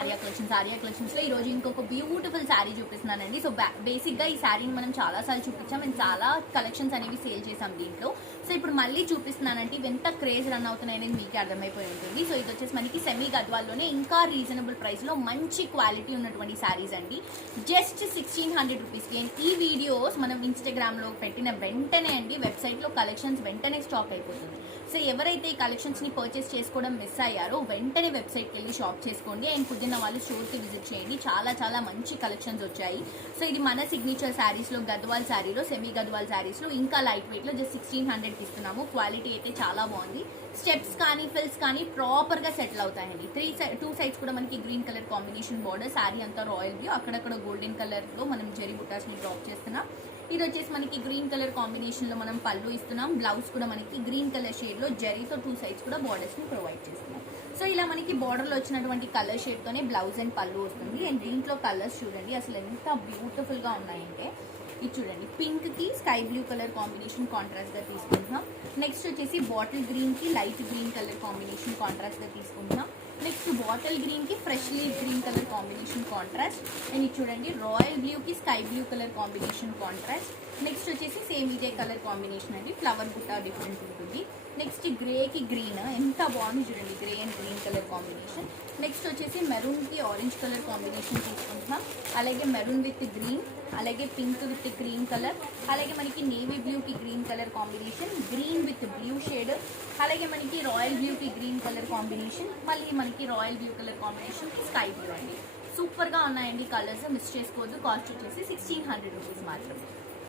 Arya collections లో ఈ రోజు ఇంకొక బ్యూటిఫుల్ శారీ చూపిస్తున్నానండి. సో బేసిక్ గా ఈ శారీని మనం చాలా సార్లు చూపించాం అండ్ చాలా కలెక్షన్స్ అనేవి సేల్ చేసాం దీంట్లో. సో ఇప్పుడు మళ్ళీ చూపిస్తున్నానంటే ఎంత క్రేజ్ రన్ అవుతున్నాయి అనేది మీకు అర్థమైపోయి ఉంటుంది. సో ఇది వచ్చేసి మనకి సెమీ గద్వాల్లోనే ఇంకా రీజనబుల్ ప్రైస్ లో మంచి క్వాలిటీ ఉన్నటువంటి శారీస్ అండి. జస్ట్ 1600 రూపీస్కి. అండ్ ఈ వీడియోస్ మనం ఇన్స్టాగ్రామ్ లో పెట్టిన వెంటనే అండి వెబ్సైట్ లో కలెక్షన్స్ వెంటనే స్టాక్ అయిపోతుంది. సో ఎవరైతే ఈ కలెక్షన్స్ ని పర్చేస్ చేసుకోవడం మిస్ అయ్యారో వెంటనే వెబ్సైట్కి వెళ్ళి షాప్ చేసుకోండి. అండ్ కుదిరిన వాళ్ళు స్టోర్కి విజిట్ చేయండి. చాలా చాలా మంచి కలెక్షన్స్ వచ్చాయి. సో ఇది మన సిగ్నేచర్ శారీస్ లో గద్వాల్ శారీలో సెమీ గద్వాల్ శారీస్ లో ఇంకా లైట్ వెయిట్ లో జస్ట్ 1600 ఇస్తున్నాము. క్వాలిటీ అయితే చాలా బాగుంది. స్టెప్స్ కానీ ఫిల్స్ కానీ ప్రాపర్ గా సెటిల్ అవుతాయండి. టూ సైడ్స్ కూడా మనకి green colour combination border. Sari అంతా రాయల్ వ్యూ, అక్కడక్కడ గోల్డెన్ కలర్ లో మనం జెరీ బుటాస్ ని డ్రాప్ చేస్తున్నాం. ఇది వచ్చేసి మనకి గ్రీన్ కలర్ కాంబినేషన్ లో మనం పళ్ళు ఇస్తున్నాం. బ్లౌజ్ కూడా మనకి గ్రీన్ కలర్ షేడ్ లో జరీతో టూ సైడ్స్ కూడా బార్డర్స్ ని ప్రొవైడ్ చేస్తున్నాం. సో ఇలా మనకి బార్డర్ లో వచ్చినటువంటి కలర్ షేడ్ తోనే బ్లౌజ్ అండ్ పళ్ళు వస్తుంది. అండ్ దీంట్లో కలర్స్ చూడండి అసలు ఎంత బ్యూటిఫుల్ గా ఉన్నాయంటే, ఇది చూడండి పింక్ కి sky blue colour combination contrast గా తీసుకుంటున్నాం. నెక్స్ట్ వచ్చేసి బాటిల్ గ్రీన్ కి light green colour combination contrast గా తీసుకుంటున్నాం. నెక్స్ట్ బాటిల్ గ్రీన్ కి fresh leave green colour combination contrast. And ఇది చూడండి రాయల్ బ్లూ కి sky blue colour combination contrast. Next వచ్చేసి సేమ్ ఇదే కలర్ కాంబినేషన్ అండి, ఫ్లవర్ బుట్ట డిఫరెంట్ ఉంటుంది. నెక్స్ట్ గ్రే కి గ్రీన్ ఎంత బాగుంది చూడండి, grey and green colour combination. Next వచ్చేసి మెరూన్ కి ఆరెంజ్ కలర్ కాంబినేషన్ తీసుకుంటున్నాం. అలాగే మెరూన్ విత్ గ్రీన్, అలాగే పింక్ విత్ గ్రీన్ కలర్, అలాగే మనకి నేవీ బ్లూ కి green colour combination, green with blue shade, అలాగే మనకి రాయల్ బ్లూ కి గ్రీన్ కలర్ కాంబినేషన్, మళ్ళీ మనకి రాయల్ బ్లూ కలర్ కాంబినేషన్ కి స్కై బ్లూ అండి. సూపర్ గా ఉన్నాయండి కలర్స్, మిస్ చేసుకోవద్దు. కాస్ట్ వచ్చేసి 1600 రూపీస్ మాత్రమే.